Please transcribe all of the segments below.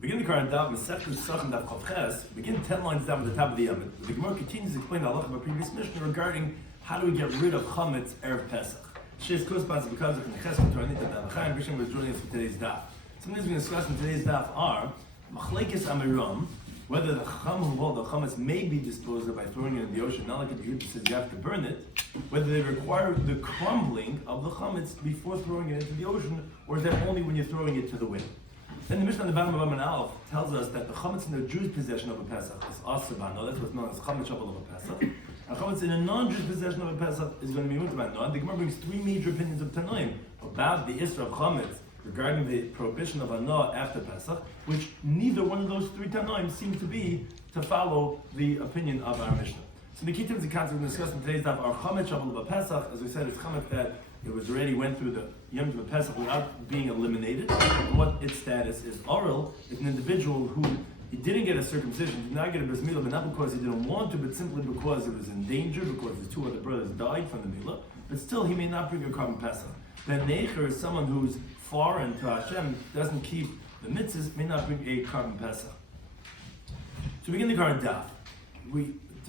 Begin the current Daf, Pesachim Daf Chavches, begin 10 lines down at the top of the Yomim. The Gemara continues to explain the halacha of a previous Mishnah regarding how do we get rid of chametz erev Pesach. She's corresponds because of the Chesed Torah Nita Daf. Chaim Bisham was joining us for today's Daf. Some things we discuss in today's Daf are Machlekes Amiram, whether the chum who hold the chametz may be disposed of by throwing it in the ocean, not like if you says you have to burn it, whether they require the crumbling of the chametz before throwing it into the ocean, or is that only when you're throwing it to the wind? Then the Mishnah on the bottom of Amman Aleph tells us that the chametz in the Jewish possession of a Pesach is asabano, that's what's known as chametz shabbat of a Pesach. And chametz in a non-Jewish possession of a Pesach is going to be mutabano. And the Gemara brings three major opinions of Tanoim about the Isra of chametz regarding the prohibition of Hana after Pesach, which neither one of those three Tanoim seem to be to follow the opinion of our Mishnah. So the key terms and concepts we're discussing today's daf are chametz shabbat of a Pesach. As we said, it's chametz that it was already went through the Yom of Pesach without being eliminated. And what its status is. Oral is an individual who he didn't get a circumcision, did not get a bris milah, but not because he didn't want to, but simply because it was in danger, because his two other brothers died from the milah. But still, he may not bring a carbon Pesach. Then Necher is someone who's foreign to Hashem, doesn't keep the mitzvahs, may not bring a carbon Pesach. So begin the current daf.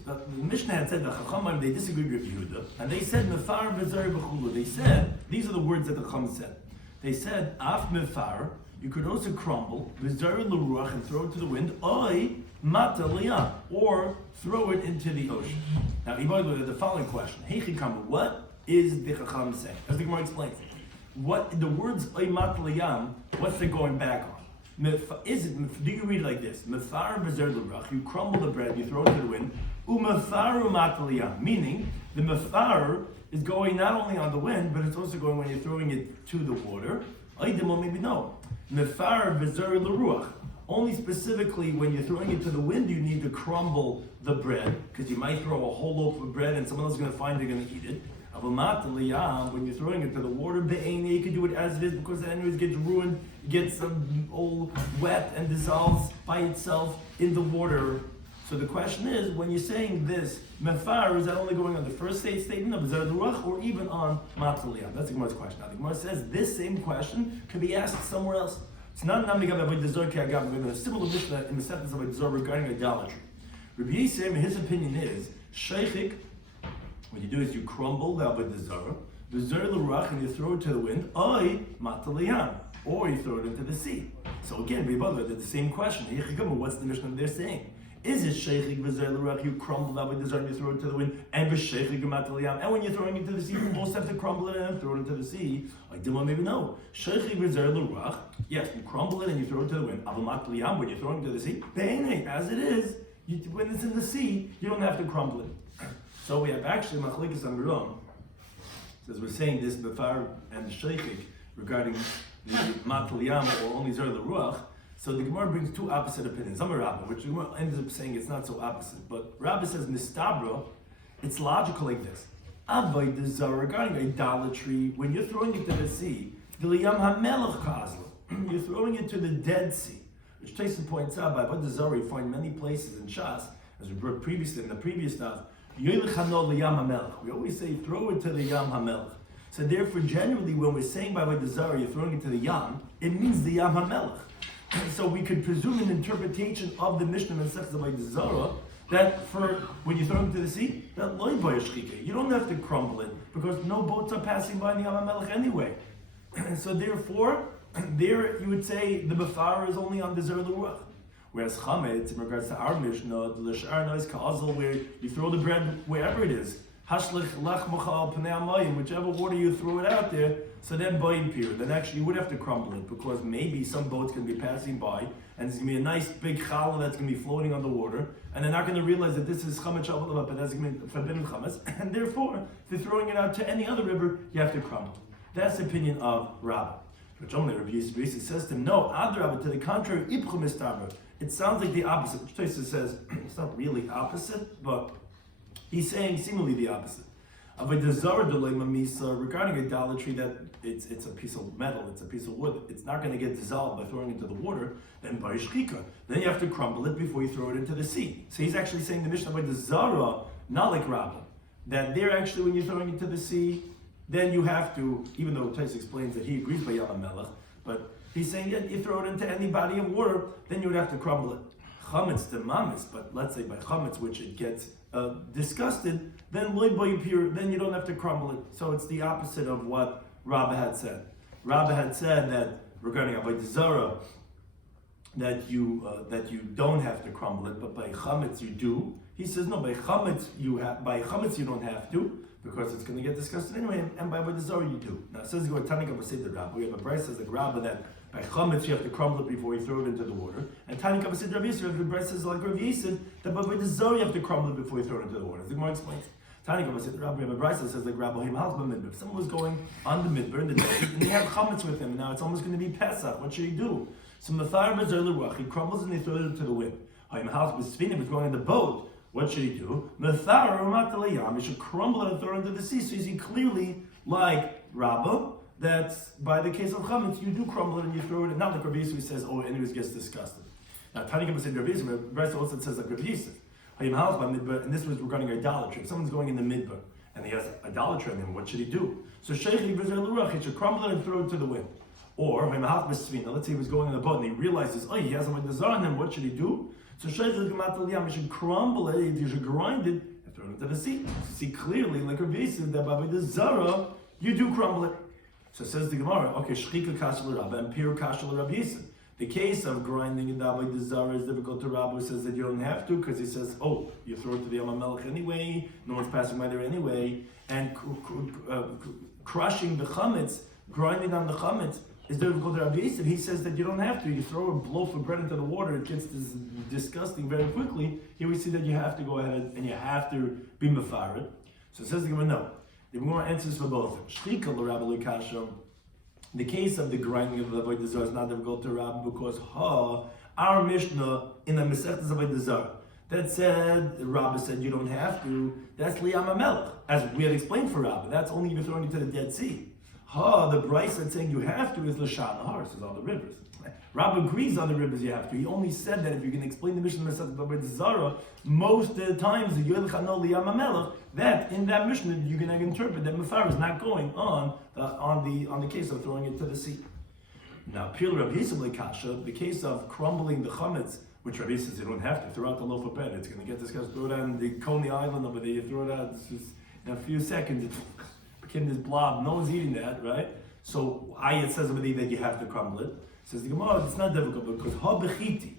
The Mishnah had said the Chachamim, they disagreed with Yehuda, and they said mefar v'zari b'chulu. They said, these are the words that the Chacham said. They said, af mefar, you could also crumble v'zari l'ruach and throw it to the wind, oi mata liyam, or throw it into the ocean. Now, the following question: Heichi kama, what is the Chacham saying? As the Gemara explains, what the words oi mata liyam, what's it going back on? Do you read it like this? Mefar b'zer l'ruach, you crumble the bread, you throw it to the wind. Umefaru mataliyam, meaning the mefar is going not only on the wind, but it's also going when you're throwing it to the water. Aydemo, maybe no. Mefar b'zer l'ruach. Only specifically when you're throwing it to the wind, you need to crumble the bread, because you might throw a whole loaf of bread and someone else is going to find they're going to eat it. When you're throwing it to the water, you can do it as it is, because it anyways gets ruined, gets all wet and dissolves by itself in the water. So the question is, when you're saying this, mefar, is that only going on the first statement of Zer Ruach, or even on Matzaliyah? That's the Gemara's question. Now the Gemara says this same question can be asked somewhere else. It's not Namigav Avodah Zarah Ki'agav. We have a similar Mishnah in the sentence of Avodah Zarah regarding idolatry. Rabbi Yisrael, his opinion is, Sheichik, what you do is you crumble the Avodah Zarah, the Zer Ruach, and you throw it to the wind, oi Mataliyah, or you throw it into the sea. So again, Rabbi did the same question. What's the Mishnah they're saying? Is it sheichik v'zer l'ruach, you crumble that with the zar and you throw it to the wind, and v'sheichik v'mataliyam, and when you're throwing it to the sea, you also have to crumble it and throw it into the sea? Like Dilma, maybe no. Sheichik v'zer l'ruach, yes, you crumble it and you throw it to the wind. Avamataliyam, when you're throwing it to the sea, be'enei, as it is, when it's in the sea, you don't have to crumble it. So we have actually machlekes amiram, says we're saying this befar and the sheichik regarding the mataliyam or only zar l'ruach. So the Gemara brings two opposite opinions. I'm a Rabbah, which the Gemara ends up saying it's not so opposite. But Rabbah says, Mistabra, it's logical like this. Avodah Zarah, regarding idolatry, when you're throwing it to the sea, you're throwing it to the Dead Sea. Which Tyson points out, by Avodah Zarah, you find many places in Shas, as we brought previously in the previous stuff, we always say, throw it to the Yam HaMelech. So therefore, generally, when we're saying by Avodah Zarah, you're throwing it to the Yam, it means the Yam HaMelech. So we could presume an interpretation of the Mishnah and Sechs of Avodah Zarah that for when you throw it to the sea, that loy b'yashchike, you don't have to crumble it because no boats are passing by the Yam HaMelech anyway. So therefore, there you would say the befar is only on the Zer L'ruach. Whereas chametz, in regards to our Mishnah, the l'shar is ka'azal, where you throw the bread wherever it is. Hashlich lachmocha al pnei hamayim, whichever water you throw it out there, so then boim pir, then actually you would have to crumble it, because maybe some boats can be passing by, and there's going to be a nice big challah that's going to be floating on the water, and they're not going to realize that this is chametz shabbat, but that's going to be forbidden chametz, and therefore, if they're throwing it out to any other river, you have to crumble. That's the opinion of Rabbah. Which only Rabbi Yisrael says to him, no, Adrabah, to the contrary, ipchum istaber. It sounds like the opposite, which Tosfos says, it's not really opposite, but he's saying seemingly the opposite. Avodah Zarah regarding idolatry, that it's a piece of metal, it's a piece of wood, it's not going to get dissolved by throwing it into the water, then by shchika. Then you have to crumble it before you throw it into the sea. So he's actually saying the Mishnah Avodah Zarah, not like Rabbah, that they're actually, when you're throwing it to the sea, then you have to, even though Tais explains that he agrees by Yam HaMelech, but He's saying that you throw it into any body of water, then you would have to crumble it. Chametz the mamis, but let's say by chametz, which it gets disgusted, then loy boy pure, then you don't have to crumble it. So it's the opposite of what Rabbi had said. Rabbi had said that regarding Avodah Zarah, that you don't have to crumble it, but by chametz you do. He says no, by chametz you don't have to, because it's going to get disgusted anyway, and by Avodah Zarah you do. Now it says go Tanika B'Seder Rabbi. We have a brayso says like Rabbi that by chametz you have to crumble it before you throw it into the water, and Tanika B'Seder Rabbi Yisrael, the brayso says like Rabbi Yisrael that by Avodah Zarah you have to crumble it before you throw it into the water. As the Gemara explains. Tanika B'Seder Rabbi, we have a brayso says like Rabbi If someone was going on the midbar in the desert and he had chametz with him, and now it's almost going to be Pesach, what should he do? So Mathar B'Zer L'Ruach, he crumbles and he throws it into the wind. House was going in the boat. What should he do? Mathar Umat L'Yam, he should crumble it and throw it into the sea. So you see clearly, like Rabbah, that by the case of chametz, you do crumble it and you throw it. Not like Rabbi Yisrael says, oh, anyways gets disgusted. Now Tani Kabbalah said Rabbi Yisrael, Rabbi also says like Rabbi Yisrael. And this was regarding idolatry. If someone's going in the midbar and he has idolatry on him, what should he do? So Sheikh B'Zer L'Ruach, he should crumble it and throw it to the wind. Or let's say he was going in the boat and he realizes, oh, he has a Avodah Zarah on him, what should he do? So he should crumble it, he should grind it, and throw it into the sea. So see clearly, like Rabbi said, that by Avodah Zarah, you do crumble it. So says the Gemara, okay, Shchika Kasha L'Rabba and Pir Kasha L'Rabbi Yisrael. The case of grinding in the Avodah Zarah is difficult to Rabbi, who says that you don't have to, because he says, oh, you throw it to the Yom HaMelech anyway, no one's passing by there anyway, and crushing the chametz, grinding on the chametz, is difficult to Rabbi Yisrael. He says that you don't have to. You throw a loaf of bread into the water, it gets disgusting very quickly. Here we see that you have to go ahead and you have to be mefared. So it says the Gemara, no. The Gemara answers for both. Shchika l'Rabbi l'Kasha. The case of the grinding of the Avodah Zarah is not difficult to Rabbi because our Mishnah in the Masechtas Avodah Zarah that said, Rabbi said you don't have to. That's Liyam HaMelech, as we had explained for Rabbi. That's only if you're throwing it to the Dead Sea. The Bryce that's saying you have to is L'Shan Nahar, says all the rivers. Rabbi agrees on the rivers you have to. He only said that if you can explain the Mishnah of Avodah Zarah, most of the times that in that Mishnah you can interpret that Mefar is not going on the case of throwing it to the sea. Now, Pir Rabbi Yisrael Kasha, the case of crumbling the chametz, which Rabbi says you don't have to throw out the loaf of bread. It's going to get discussed. Throw it out in the Coney Island over there. You throw it out in a few seconds. Became this blob, no one's eating that, right? So it says over there that you have to crumble it. Says the Gemara, it's not difficult because ha-bechiti,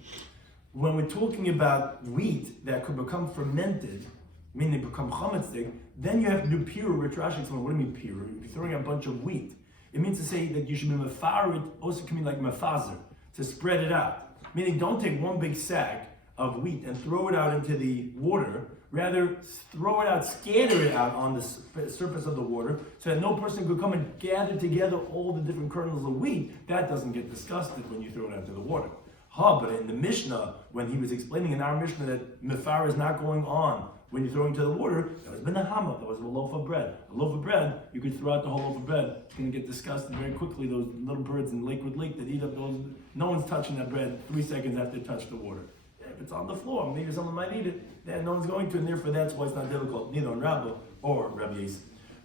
when we're talking about wheat that could become fermented, meaning become chametzig, then you have to do pure, which Rashi explains, what do you mean pure? If you're throwing a bunch of wheat, it means to say that you should be mefarid, also can mean like mefazer, to spread it out. Meaning don't take one big sack of wheat and throw it out into the water. Rather, throw it out, scatter it out on the surface of the water so that no person could come and gather together all the different kernels of wheat. That doesn't get disgusted when you throw it out into the water. But in the Mishnah, when he was explaining in our Mishnah that Mefar is not going on when you're throwing to the water, that was benahama, that was a loaf of bread. A loaf of bread, you could throw out the whole loaf of bread. It's going to get disgusted very quickly, those little birds in Lakewood Lake that eat up those. No one's touching that bread 3 seconds after they touch the water. If it's on the floor, maybe someone might eat it, then no one's going to, and therefore that's why it's not difficult, neither on Rabbi or Rabbi Yisrael.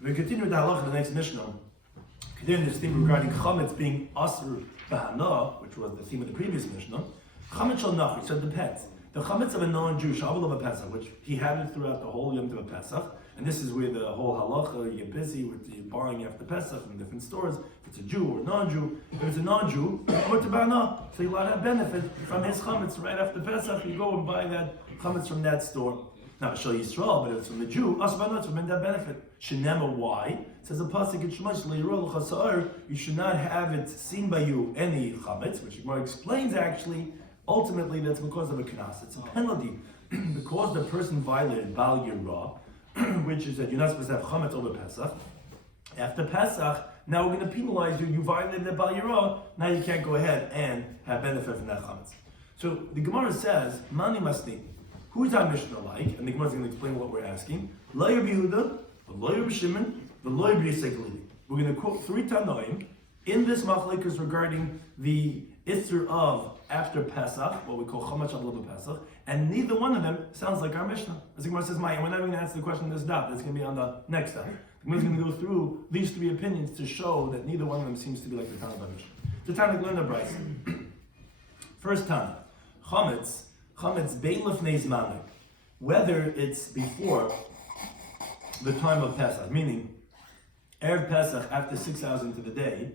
We continue with the halacha in the next Mishnah. Continuing this theme regarding chametz being asur b'hana, which was the theme of the previous Mishnah. Chametz shel nachri, so it depends. The chametz of a non-Jew, shabbal of a Pesach, which he had it throughout the whole Yom Tov Pesach, and this is where the whole halacha, you get busy with the buying after Pesach from different stores, if it's a Jew or a non-Jew. If it's a non-Jew, so you're allowed to have benefit from his chametz right after Pesach, you go and buy that chametz from that store. Now, Shal Yisrael, but if it's from the Jew, asbanot from that benefit. Shenema, why? It says a pasuk in Shemash, you should not have it seen by you any chametz, which Gemara explains actually. Ultimately, that's because of a knas. It's a penalty because the person violated Bal Yirah, which is that you're not supposed to have chametz over Pesach. After Pesach, now we're going to penalize you. You violated the Bal Yirah. Now you can't go ahead and have benefit from that chametz. So the Gemara says, Mani Masni. Who's our Mishnah like? And the Gemara is going to explain what we're asking. Lo Rabbi Yehuda, Lo Rabbi Shimon, Lo Rabbi Yisrael. We're going to quote 3 Tanoim in this machlekes regarding the Isser of after Pesach, what we call Chometz Shabbat Pesach, and neither one of them sounds like our Mishnah. As the Gemara says, we're not even going to answer the question in this daf. That's going to be on the next daf. The Gemara is going to go through these 3 opinions to show that neither one of them seems to be like the Tanakh Mishnah. The Tana learned the Brisa. First Tana, chametz bein lefnei zmanei, whether it's before the time of Pesach, meaning Erev Pesach after 6 hours into the day,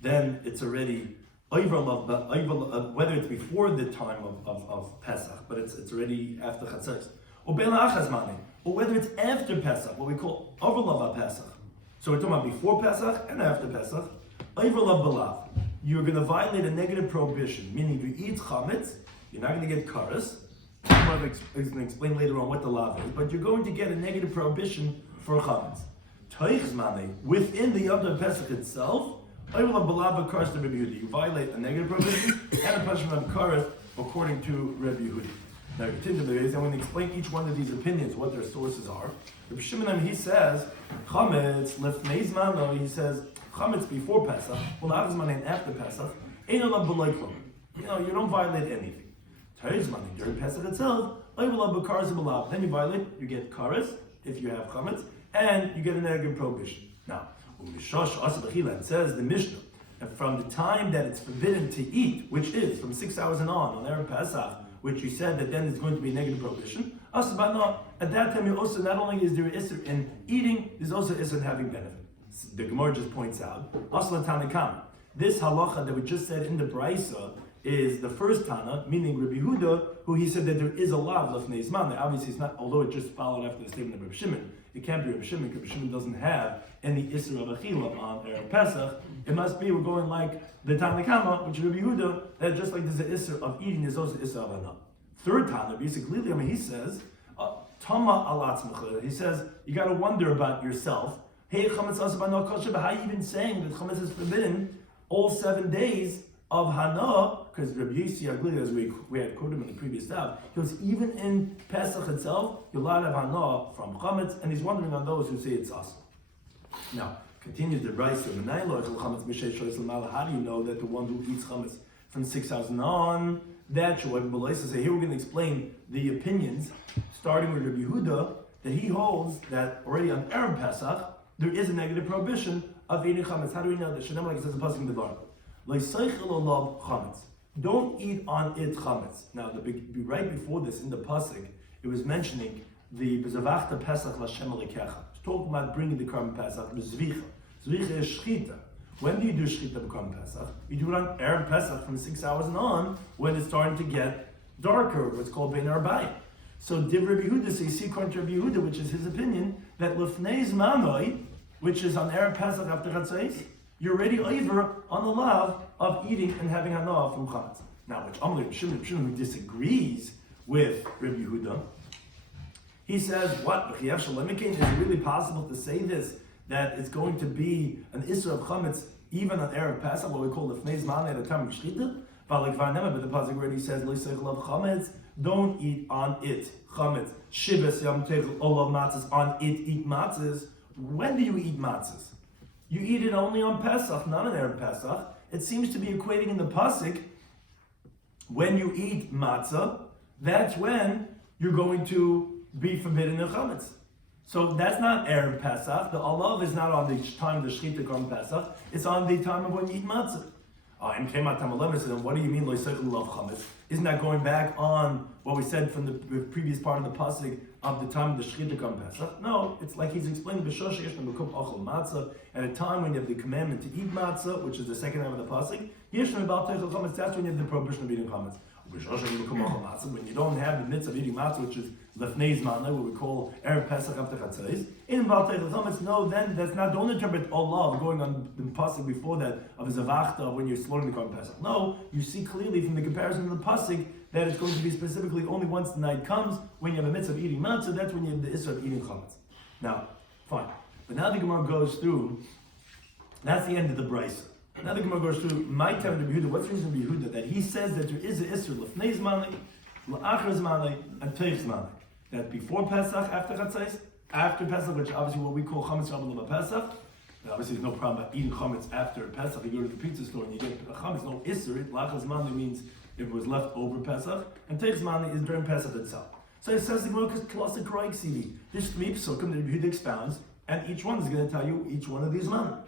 then it's already whether it's before the time of Pesach, but it's already after Chatzos, or bein la'achas zmanei, or whether it's after Pesach, what we call overlav Pesach. So we're talking about before Pesach and after Pesach. Overlav belav. You're going to violate a negative prohibition, meaning if you eat chametz, you're not going to get karas. I'm going to explain later on what the lav is, but you're going to get a negative prohibition for chametz. Toich zmanei, within the Yom Tov Pesach itself, overlav belav karas to Rabbi Yehuda. You violate a negative prohibition and a punishment of karas according to Rabbi Yehuda. Now, continue the I'm going to explain each one of these opinions, what their sources are. Rabbi Shimon, he says, chametz lefnei zmano, he says, chametz before Pesach, well, la'achas zmanei and after Pesach, ein olav b'loi klum. You don't violate anything. Toich zmanei, during Pesach itself, olav b'karas b'lav. Then you violate, you get karas, if you have chametz, and you get a negative prohibition. Now, it says the Mishnah, and from the time that it's forbidden to eat, which is from 6 hours and on Erev Pesach, which you said that then is going to be a negative prohibition. At that time, you also not only is there an issur in eating, there's also issur in having benefit. The Gemara just points out, this halacha that we just said in the Brisa is the first Tana, meaning Rabbi Yehuda, who he said that there is a lav lefnei zmanei. Obviously, it's not. Although it just followed after the statement of Rabbi Shimon, it can't be Rabbi Shimon because Rabbi Shimon doesn't have any issur of achila on Erev Pesach. It must be we're going like the Tana Kama, which is Rabbi Yehuda, that just like there's an issur of eating, there's also issur of anah. Third Tana, basically, he says, Tama alatzmach. He says you got to wonder about yourself. Hey, chametz asab no kosher. But how are you even saying that chametz is forbidden all 7 days of Hana? Because Rabbi Yossi Aglili, as we had quoted him in the previous daf, he goes even in Pesach itself, you're allowed to have Hana from chametz, and he's wondering on those who say it's asr. Now, continues the Brisa. How do you know that the one who eats chametz from 6 hours and on? That's what Rabbi say. Here we're going to explain the opinions, starting with Rabbi Yehuda, that he holds that already on Erev Pesach there is a negative prohibition of eating chametz. How do we know that? Like it says in Psachim Daf. Don't eat on it chametz. Now, right before this in the pasuk, it was mentioning the bezavachta Pesach l'Hashem Elokecha. It's talking about bringing the korban Pesach bezvicha. Zvicha is shchita. When do you do shchita b'korban Pesach? You do it on Erev Pesach from 6 hours and on, when it's starting to get darker, what's called bein arbayim. So Div Rabbi Yehuda, so you see according to Rabbi Yehuda, which is his opinion, that lefnei zmanoi, which is on Erev Pesach after Chatzos, you're already over on the lav of eating and having hana from chametz. Now, which Amalei Shimon who disagrees with Rabbi Yehuda, he says, what? Is it really possible to say this, that it's going to be an issur of chametz even on Erev Pesach, what we call lefnei zmanoi at the time of shchita? But the pasuk already says, chametz, don't eat on it chametz. Shivas yom teichel olav matzahs, on it eat matzahs. When do you eat matzahs? You eat it only on Pesach, not on Erev Pesach. It seems to be equating in the pasuk, when you eat matzah, that's when you're going to be forbidden in chametz. So that's not Erev Pesach. The olav is not on the time of the shechita on Pesach. It's on the time of when you eat matzah. And what do you mean, chametz? Isn't that going back on what we said from the previous part of the pasuk of the time of the shechita on Pesach? No, it's like he's explaining at a time when you have the commandment to eat matzah, which is the second half of the pasuk. That's when you have the prohibition of eating chametz. When you don't have the mitzvah of eating matzah, which is lefnei zmanei, what we call Erev Pesach after Chatzos, in Baltei Chametz, no, then that's not, don't interpret olav going on the pasuk before that of zavachta of when you're slaughtering the korban Pesach. No, you see clearly from the comparison of the pasuk that it's going to be specifically only once the night comes when you have a mitzvah of eating matzah. That's when you have the issur of eating chametz. Now, fine, but now the Gemara goes through. That's the end of the Brisa. Now the Gemara goes through my time of Yehuda. What's the reason of Yehuda that he says that there is an issur lefnei zmanei, la'achar zmanei, and toich zmanei. That before Pesach, after Chatzos, after Pesach, which obviously what we call chametz rabban Pesach. Obviously, there's no problem about eating chametz after Pesach. You go to the pizza store and you get chametz. No issur. La'achar zmanei means if it was left over Pesach, and toich zmanei is during Pesach itself. So it says the Gemara because classic kroik CD. There's 3 psukim that Yehuda expounds, and each one is going to tell you each one of these man.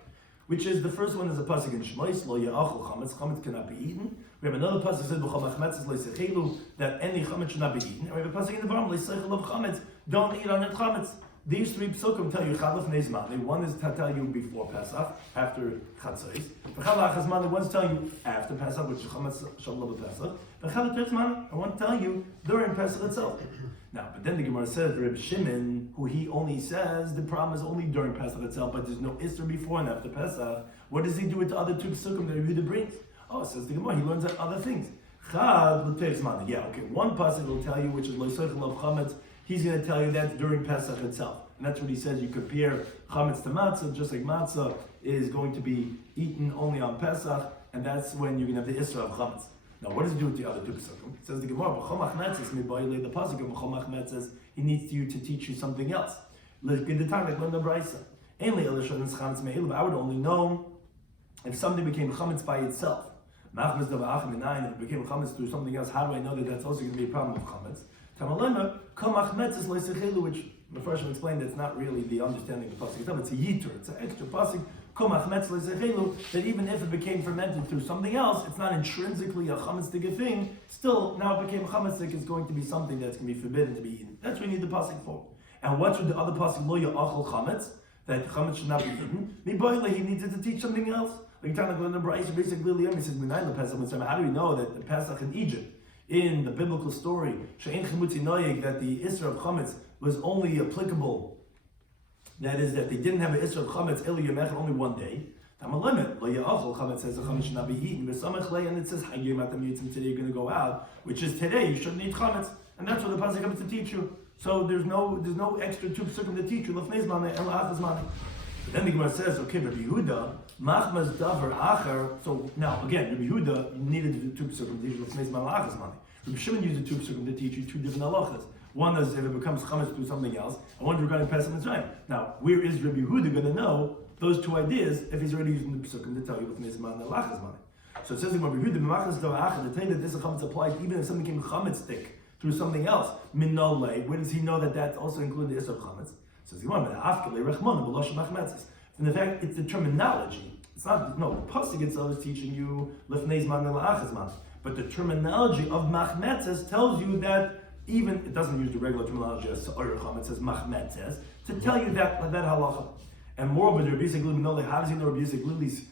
which is the first one is a pasuk in Shmois, lo ya'achol chametz, chametz cannot be eaten. We have another pasuk that says b'chol machmetzes lo yisechelu, that any chametz should not be eaten. And we have a pasuk in the bottom, lo yisechelu of chametz, don't eat on it chametz. These three psukim tell you Chalav Nezmani. One is to tell you before Pesach, after Chatzos. The Chalav Achazmani, one's telling you after Pesach, which is Chametz Shalom Pesach. The Chalav Nezmani, I want to tell you during Pesach itself. Now, but then the Gemara says, Rabbi Shimon, who he only says the problem is only during Pesach itself, but there's no Isser before and after Pesach. What does he do with the other two psukim that Yehuda brings? Oh, says the Gemara, he learns that other things. Chad L'Tezmani. Yeah, okay, one pasuk will tell you, which is Lo Yisechel of Chametz. He's going to tell you that during Pesach itself. And that's what he says, you compare chametz to matzah, just like matzah is going to be eaten only on Pesach, and that's when you're going to have the Isra of chametz. Now, what does it do with the other two psukim? It says the Gemara, b'chol machmetzes, mibayilei the pasuk of b'chol machmetzes, he needs you to teach you something else. Like in the time, like learn the brisa. Ainly elishon is chametz me'elav. I would only know if something became chametz by itself. Machmetz dava'achim minayin, if it became chametz through something else, how do I know that that's also going to be a problem with chametz? Tamalema, kol machmetzes lo yisechelu, which the first one explained that it's not really the understanding of the pasuk. It's a yitur, it's an extra pasuk. That even if it became fermented through something else, it's not intrinsically a chametzik thing. Still, now it became chametzik, it's going to be something that's going to be forbidden to be eaten. That's what we need the pasuk for. And what's with the other pasuk, lo ya'achol chametz, that chametz should not be eaten? He needed to teach something else. Like Tanakh in the Brayso, basically, he says, how do we know that the Pesach in Egypt, in the biblical story, she'ein chimutzi noyeg, that the Isra of chametz was only applicable, that is, that they didn't have an Isra of chametz Eli Yomech only one day. Tam a limit. Lo ya'achol chametz says the chametz should not be eaten. V'samach lei, and it says Hayim atam yitzim, today you're going to go out, which is today you shouldn't eat chametz, and that's what the pasuk comes to teach you. So there's no extra two psukim to teach you. Lefnei zmanei and la'achar zmanei. But then the Gemara says, okay, Rabbi Yehuda machmas davar acher. So now again, Rabbi Yehuda needed the two psukim to teach you lefnei zmanei la'achar zmanei. Rabbi Shimon used the two psukim to teach you two different halachas. One is if it becomes chametz through something else, and one regarding Pesach Mitzrayim. Now, where is Rabbi Yehuda going to know those two ideas if he's already using the psukim to tell you what's nisman and lachas money? So it says in Rabbi Yehuda, "Machas do'achad," to tell you that this chametz applies even if something became chametz stick through something else. Min no lei. Where does he know that that also includes the issue of chametz? So says in the fact, it's the terminology. It's not the pasuk itself is teaching you lefnei zman and la'achas man, but the terminology of machmetzes tells you that. Even it doesn't use the regular terminology as Sa'ir Chum, it says Machmetzes, to tell you that halacha. And moreover, the Rabbi Shloimy, how does he know Rabbi Shloimy's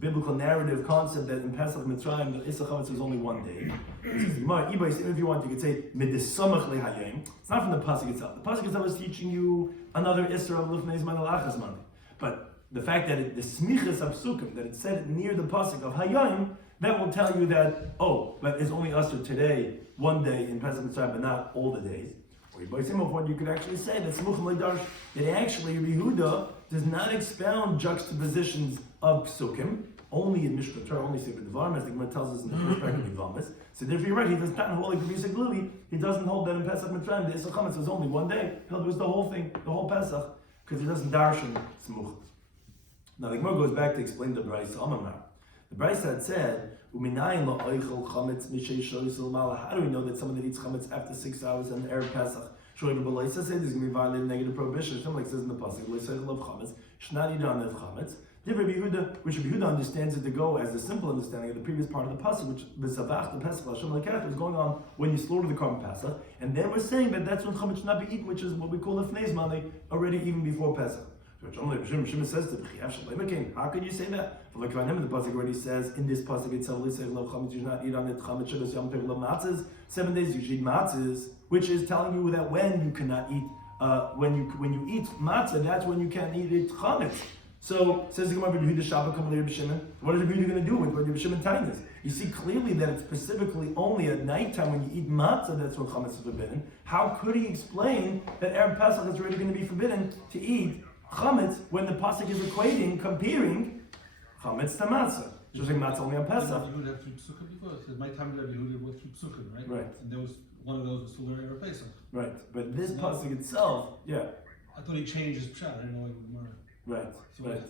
biblical narrative concept that in Pesach Mitzrayim the Issa Chametz was only one day? If you want, you could say Midisamach Lehayim. It's not from the pasuk itself. The pasuk itself is teaching you another Issa of Lifnei Zman Alachas Zman. But the fact that the Smichas Apsukim, that it said near the pasuk of Hayim, that will tell you that, but it's only us today, one day in Pesach Mitzrayim, but not all the days. Or by some of what you could actually say that Smuchim Leidarsh, that actually Yehuda does not expound juxtapositions of Psukim, only in Mishpat Torah, only Sefer Devarim, as the Gemara tells us in the first paragraph of Yivamis. So therefore you're right, he does not hold like Rabbi Glili, he doesn't hold that in Pesach Mitzrayim, the Issa Chametz was only one day. It was the whole thing, the whole Pesach, because he doesn't darshan Smuchim. Now the Gemara goes back to explain the Brayso Amamar. The Brayso had said, how do we know that someone that eats chametz after 6 hours and Erev Pesach, there's going to be violated negative prohibition, like it says in the pasuk, which Rabbi Yehuda understands it to go as the simple understanding of the previous part of the pasuk, which the Pesach is going on when you slaughter the korban Pesach, and then we're saying that that's when chametz should not be eaten, which is what we call lefnei zmanei, already even before Pesach. Shimon says to him, how can you say that? For like the pasuk already says in this pasuk itself, you should not eat on it chametz 7 days you should eat matzahs, which is telling you that when you cannot eat, when you eat matzah, that's when you can't eat it chametz. So says the Gemara, what is Rabbi Yehuda going to do with what Rabbi Shimon telling us? You see clearly that it's specifically only at nighttime when you eat matzah that's when chametz is forbidden. How could he explain that Erev Pesach is already going to be forbidden to eat chametz when the pasuk is comparing chametz to matzah? Just like matzah only on Pesach. You would have three psukim before. It says my time Rabbi Yehuda was three psukim, right? Right. And there was one of those was to learn Erev Pesach. Right. But this pasuk itself, I thought he changed his pshat. I didn't know he would learn. Right. So right.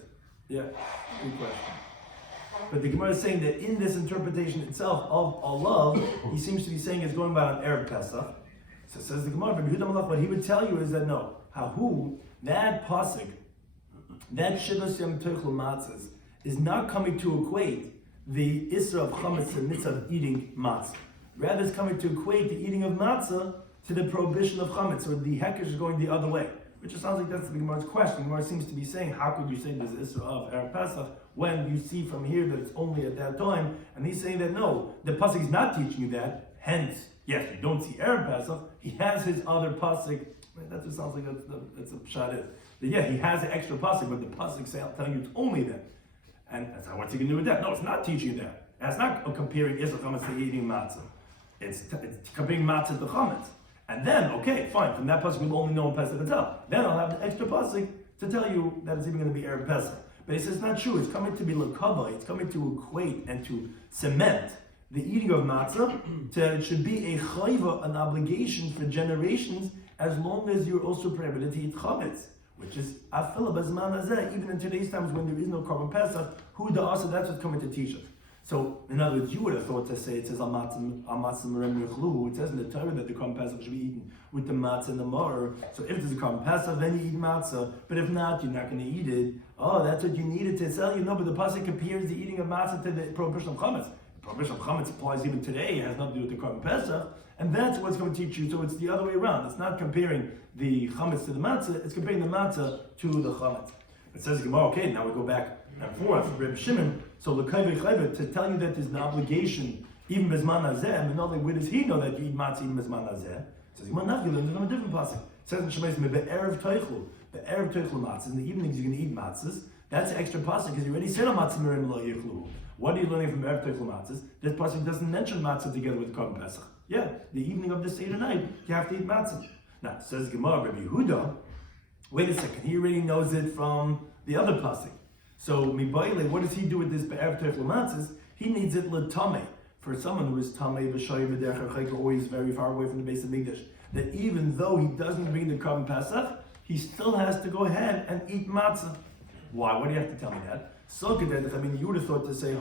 Yeah. Good question. But the Gemara is saying that in this interpretation itself of Allah, he seems to be saying it's going about on Erev Pesach. So it says the Gemara, what he would tell you is that no, that pasuk that Shivas Yom Teichel Matzahs is not coming to equate the Isra of Chametz and Mitzvah of eating matzah. Rather, it's coming to equate the eating of matzah to the prohibition of Chametz, or the Hekesh is going the other way. Which just sounds like that's the Gemara's question. The Gemara seems to be saying, how could you say there's Isra of Erev Pesach when you see from here that it's only at that time? And he's saying that no, the Pasuk is not teaching you that. Hence, yes, you don't see Erev Pesach. He has his other Pasuk. That just sounds like that's a pshat. Yeah, he has an extra Pasuk, but the Pasuk is telling you it's only that. And that's how, what's he going to do with that? No, it's not teaching you that. It's not comparing Isra Chametz to eating matzah. It's comparing matzah to Chametz. And then, okay, fine, from that pasuk we'll only know in Pesach itself. Then I'll have the extra pasuk to tell you that it's even going to be Erev Pesach. But he says it's not true. It's coming to be l'kavah. It's coming to equate and to cement the eating of matzah. It should be a chayva, an obligation for generations, as long as you're also prohibited to eat chametz, which is afila bazman hazeh. Even in today's times when there is no korban Pesach, who da'asa, that's what's coming to teach us. So, in other words, you would have thought to say, it says, al matzah merem yechlu, it says in the Torah that the korban Pesach should be eaten with the matzah and the maror. So if there's a korban Pesach, then you eat matzah, but if not, you're not going to eat it. Oh, that's what you needed to tell you. No, but the pasuk compares the eating of matzah to the prohibition of chametz. The prohibition of chametz applies even today, it has nothing to do with the korban Pesach, and that's what's going to teach you. So it's the other way around. It's not comparing the chametz to the matzah, it's comparing the matzah to the chametz. It says, okay, now we go back and forth from Rabbi Shimon. So to tell you that there's an obligation, even bezman hazeh, and not only where does he know that you eat matzah even bezman hazeh? It says, you learned from a different pasuk. It says in Shemais, be'erev teichlu, be'erev teichlu matzahs. In the evenings you're going to eat matzahs. That's an extra pasuk because you already said a matzah merim lo yichlu. What are you learning from be'erev teichlu matzahs? This pasuk doesn't mention matzah together with korban Pesach. Yeah, the evening of the Seder night you have to eat matzah. Now it says Gemara, Rabbi Yehuda. Wait a second, he already knows it from the other pasuk. So, mibayle, what does he do with this be'erev teichel matzahs? He needs it l'tameh. For someone who is tameh v'shoy v'derech harchayk, always very far away from the base of Mikdash, that even though he doesn't bring the korban Pesach, he still has to go ahead and eat matzah. Why? What do you have to tell me that? So, you would have thought to say,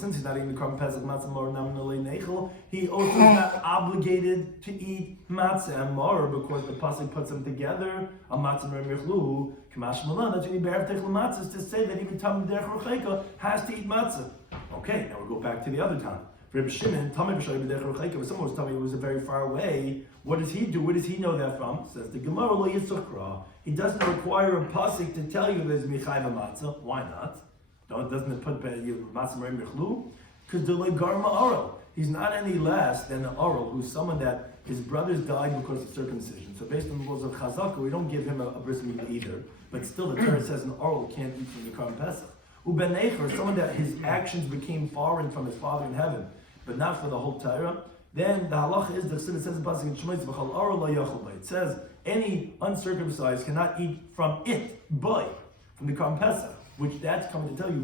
since he's not eating the korban Pesach matzah more nechel, he also is not obligated to eat matzah and mar because the pasuk puts them together. A matzah mer mechlu, kamash malan. That's when you bear techel matzahs to say that even tam derech rocheka has to eat matzah. Okay, now we go back to the other time. Rabbi Shimon, Tamei b'shoy b'derech rocheka. Someone was telling me it was very far away. What does he do? Where does he know that from? It says the Gemara lo yitzchra. He doesn't require a pasuk to tell you there's michayv matzah. Why not? Doesn't it put matzah merim mechlu? Because the legarma oral. He's not any less than an oral who's someone that his brothers died because of circumcision. So based on the rules of chazaka, we don't give him a bris milah either. But still, the Torah says an oral can't eat from the korban Pesach. Uben necher, someone that his actions became foreign from his Father in heaven, but not for the whole Torah. Then the halacha is the Chassidus says in pasuk in Shemais v'chal oral lo yachol bay. It says any uncircumcised cannot eat from it, from the korban Pesach, which that's coming to tell you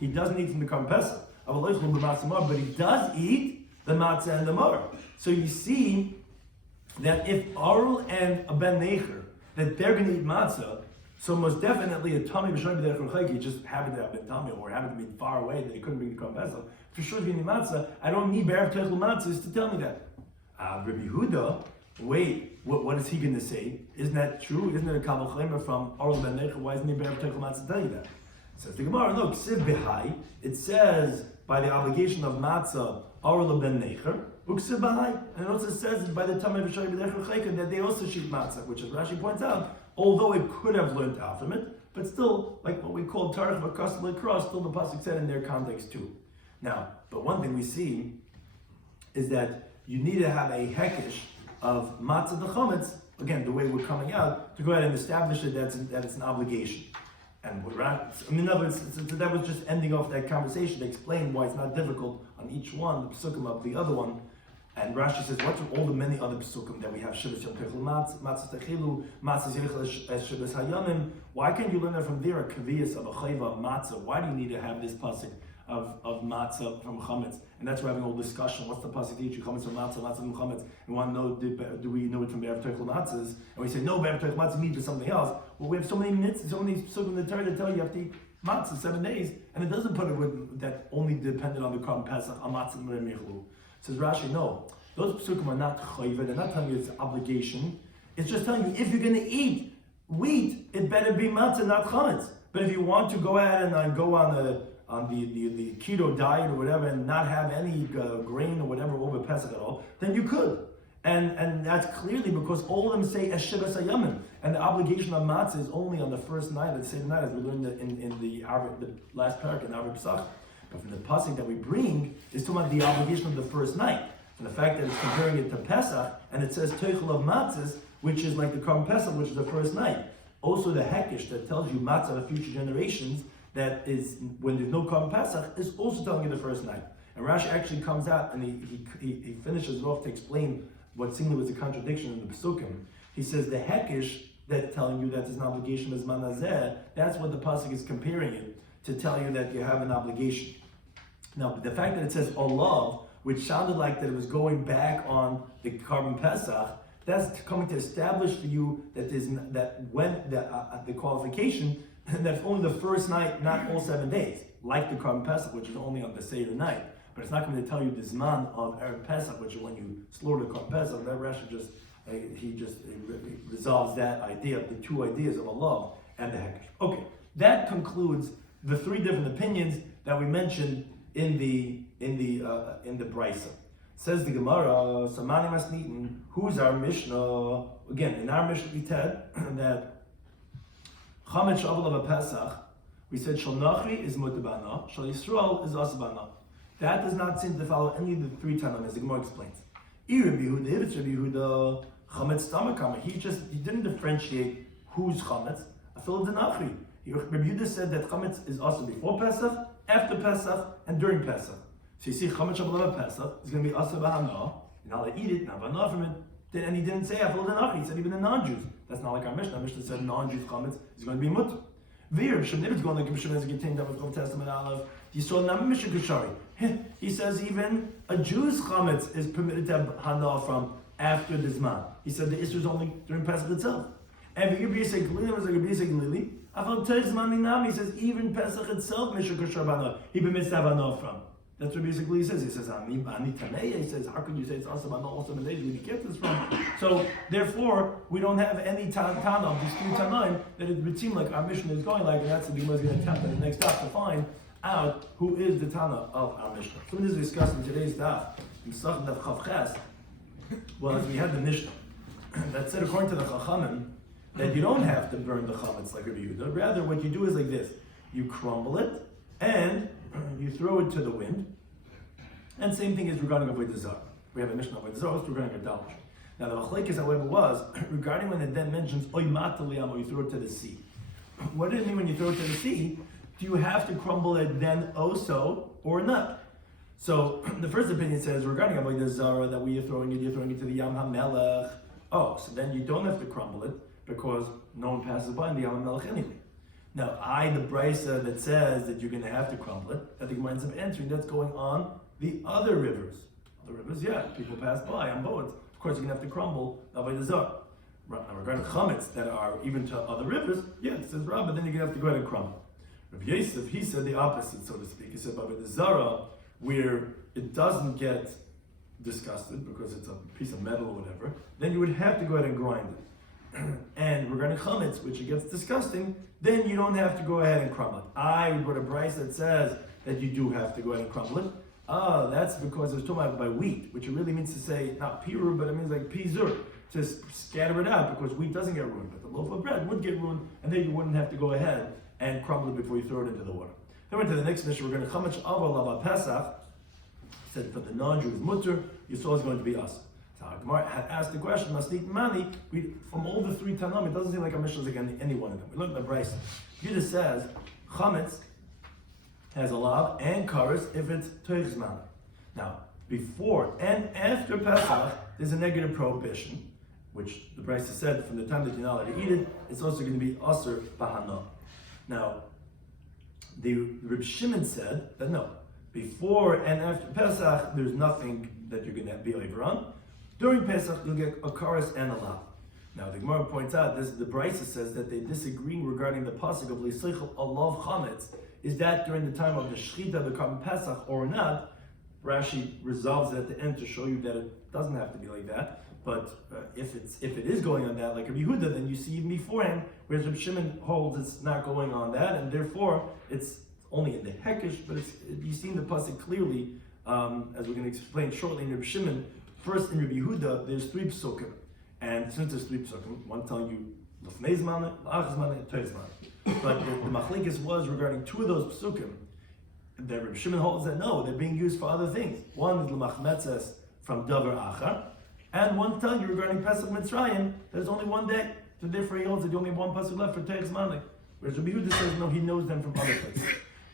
he doesn't eat from the korban Pesach, but he does eat the matzah and the mar. So you see that if Arul and a Ben Necher, that they're going to eat matzah, so most definitely a Tamei b'shoy b'derech rocheka, he just happened to have been Tamei or happened to be far away that he couldn't bring the korban Pesach. For sure, if you need matzah, I don't need be'erev teichel matzahs to tell me that. Rabbi Yehuda, wait, what is he going to say? Isn't that true? Isn't it a kabel chaymer from Arul Ben Necher? Why isn't he be'erev teichel matzah to tell you that? Says the Gemara, look, siv b'hai, it says by the obligation of matzah, Arul Ben Necher, uksiv b'hai, and it also says by the Tamei b'shoy b'derech rocheka that they also sheet matzah, which as Rashi points out, although it could have learned out from it, but still, like what we call tarech v'kas l'kras, still the pasuk said in their context too. Now, but one thing we see is that you need to have a hekesh of matzah d'chametz, again, the way we're coming out, to go ahead and establish it that it's an obligation. And in other words, that was just ending off that conversation to explain why it's not difficult on each one, the psukim of the other one. And Rashi says, what's with all the many other psukim that we have? Shivas Yom Teichel Matzah Techilu, Matzah Yechel as Shivas Hayamim. Why can't you learn that from there? A kaviyas of a chayva of matzah. Why do you need to have this pasuk of matzah from chametz? And that's why we're having a whole discussion. What's the pasuk teach you? Chametz from matzah, matzah from chametz. We want to know, do we know it from be'erev teichel matzahs? And we say no, be'erev teichel matzah means something else. Well, we have so many mitzvahs, so many psukim in the Torah that tell you have to eat matzah 7 days, and it doesn't put it with that only dependent on the korban Pesach, on matzah merim mechlu. Says Rashi, no. Those psukim are not chayva, they're not telling you it's an obligation. It's just telling you if you're going to eat wheat, it better be matzah, not chametz. But if you want to go ahead and go on the keto diet or whatever and not have any grain or whatever over Pesach at all, then you could. And that's clearly because all of them say Eshivas Hayamim, and the obligation of matzah is only on the first night, the same night as we learned in the last parak in Arba Pesach. But from the pasuk that we bring is talking about the obligation of the first night, and the fact that it's comparing it to Pesach, and it says Teichel of matzahs, which is like the Korban Pesach, which is the first night. Also the Hekesh that tells you matzah of future generations, that is when there's no Korban Pesach, is also telling you the first night. And Rashi actually comes out and he finishes it off to explain what seemingly was a contradiction in the Pesukim. He says the Hekesh that's telling you that there's an obligation as manazeh, that's what the pasuk is comparing it to tell you that you have an obligation. Now, the fact that it says olav, which sounded like that it was going back on the Korban Pesach, that's coming to establish for you that there's that when the qualification that's only the first night, not all 7 days, like the Korban Pesach, which is only on the Seder night. But it's not going to tell you the Zman of Erev Pesach, which is when you slaughter the Korban Pesach. That Rashi just resolves that idea, the two ideas of Allah and the Hekesh. Okay, that concludes the three different opinions that we mentioned in the Brisa. Says the Gemara, Samani Masnitin, who's our Mishnah? Again, in our Mishnah we said that Chametz Shavuot of a Pesach, we said Shal Nachri is Mutabana, Shal Yisrael is Asabana. That does not seem to follow any of the three Tanaim, as the Gemara explains. If it's Rabbi Yehuda, Chametz Tamakama, he didn't differentiate who's Chametz. I feel the Nachri. Rabbi Yehuda said that Chametz is also before Pesach, after Pesach, and during Pesach. So you see, Chametz Shavuot Pesach is going to be Asa B'Hana, and I'll eat it, not B'Hana from it. And he didn't say Afil Denachri, he said even the non-Jews. That's not like our Mishnah. Our Mishnah said non-Jews Chametz is going to be Mutter. Vir, Shemnev is going like Mishnah as contained of the Old Testament Aleph. You saw Mishnah Kushari. He says even a Jew's Chametz is permitted to have Hana from after the Zman. He said the Isser is only during Pesach itself. And Vir B'Yisei Galili was like a B'Yisei Galili. Afil Tezman Ninam, he says even Pesach itself, Mishnah Kushar Bana, he permits to have Hana from. That's what basically he says. He says, Ani Tameya. He says, how could you say it's also about all 7 days? Where do you get this from? So, therefore, we don't have any Tana of these three Tanaim that it would seem like our Mishnah is going like, and that's the Gemara is going to attempt at the next Daf to find out who is the Tana of our Mishnah. So, this is discussed in today's Daf, in Pesachim Daf Chavches. Well, as we had the Mishnah, that said, according to the Chachamim, that you don't have to burn the Chametz like Rabbi Yehuda. Rather, what you do is like this. You crumble it, and you throw it to the wind. And same thing is regarding Avodah Zarah. We have a Mishnah Avodah Zarah regarding idolatry. Now the machlekes, however, was regarding when it then mentions Oy Mata Liyam, or you throw it to the sea. What does it mean when you throw it to the sea? Do you have to crumble it then also or not? So the first opinion says regarding Avodah Zarah that when you're throwing it to the Yam HaMelech. Oh, so then you don't have to crumble it because no one passes by in the Yam HaMelech anyway. Now, the brisa that says that you're going to have to crumble it, I think ends up answering that's going on the other rivers. Other rivers, yeah, people pass by on boats. Of course, you're going to have to crumble Avodah Zarah. Now, regarding chametz that are even to other rivers, yeah, it says Rabbah, then you're going to have to go ahead and crumble. Rabbi Yosef, he said the opposite, so to speak. He said Avodah Zarah, where it doesn't get disgusted because it's a piece of metal or whatever, then you would have to go ahead and grind it. And regarding chametz, which it gets disgusting, then you don't have to go ahead and crumble it. I brought a brisa that says that you do have to go ahead and crumble it. That's because it was talking about by wheat, which it really means to say, not piru, but it means like pizur, to scatter it out, because wheat doesn't get ruined, but the loaf of bread would get ruined, and then you wouldn't have to go ahead and crumble it before you throw it into the water. Then we went to the next mission, we're going to chametz aval lava pesach, said for the non-Jews mutter, Yisrael is going to be us. So Gemara had asked the question, Masnik Mani, from all the three Tanam, it doesn't seem like a mission is like any one of them. We look at the Brisa. Judah says, chametz has a lav and kares if it's Teichzman. Now, before and after Pesach, there's a negative prohibition, which the Brisa said from the time that you're not allowed to eat it, it's also going to be Aser Bahana. Now, the Reb Shimon said that no, before and after Pesach, there's nothing that you're going to be over on. During Pesach, you'll get a kares and a lav. Now, the Gemara points out, the Brisa says that they disagree regarding the pasuk of L'Seichel Alav Chametz. Is that during the time of the Shechita, the Korban Pesach, or not? Rashi resolves it at the end to show you that it doesn't have to be like that. But if it is going on that, like Rabbi Yehuda, then you see even beforehand, whereas Rabbi Shimon holds it's not going on that, and therefore it's only in the Hekesh, but you see in the pasuk clearly, as we're going to explain shortly in Rabbi Shimon. First in Rabbi Yehuda, there's 3 psukim, and since there's 3 psukim, one telling you Lefnei Zman, La'ach Zman, and Toy Zman. But the machlekes was regarding 2 of those psukim. The Rabbi Shimon holds that no, they're being used for other things. One is l'machmetzes from Davar Achar, and one telling you regarding Pesach Mitzrayim, there's only 1 day. So therefore he holds that you only have 1 pasuk left for Teich Zmanik. Whereas Rabbi Yehuda says no, he knows them from other places.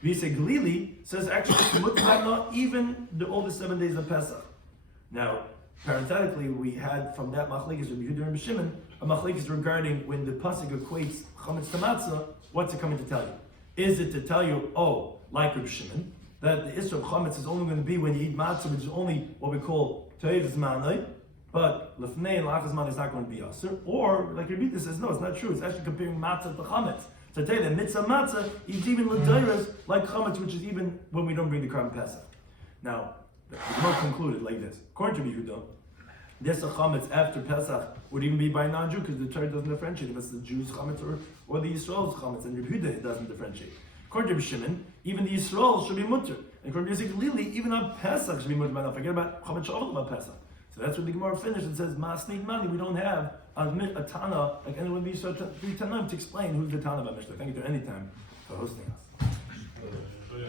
V'yisei Galili says actually not even all the 7 days of Pesach. Now, parenthetically, we had from that machlekes Rabbi Yehuda and Rabbi Shimon a machlekes regarding when the pasuk equates chametz to matzah. What's it coming to tell you? Is it to tell you, like Rabbi Shimon, that the issue of chametz is only going to be when you eat matzah, which is only what we call toiv zmanai, but lefnei and la'ach zman is not going to be aser? Or like Rabbi Yehuda says, no, it's not true. It's actually comparing matzah to chametz. So tell you that mitzvah matzah is even l'dairas like chametz, which is even when we don't bring the korban pesach. Now, the Gemara concluded like this: according to Rabbi Yehuda, this a chametz after Pesach would even be by a non-Jew because the Torah doesn't differentiate if it's the Jews' chametz or the Yisrael's chametz, and Rabbi Yehuda doesn't differentiate. According to Rabbi Shimon, even the Yisrael should be mutter, and according to Rabbi Lili, even on Pesach should be mutter. Now forget about chametz shavuot about Pesach. So that's what the Gemara finished. It says masnid mani. We don't have a Tana like anyone be so 3 Tanaim to explain who's the Tana of Mishnah. Thank you to any time for hosting us.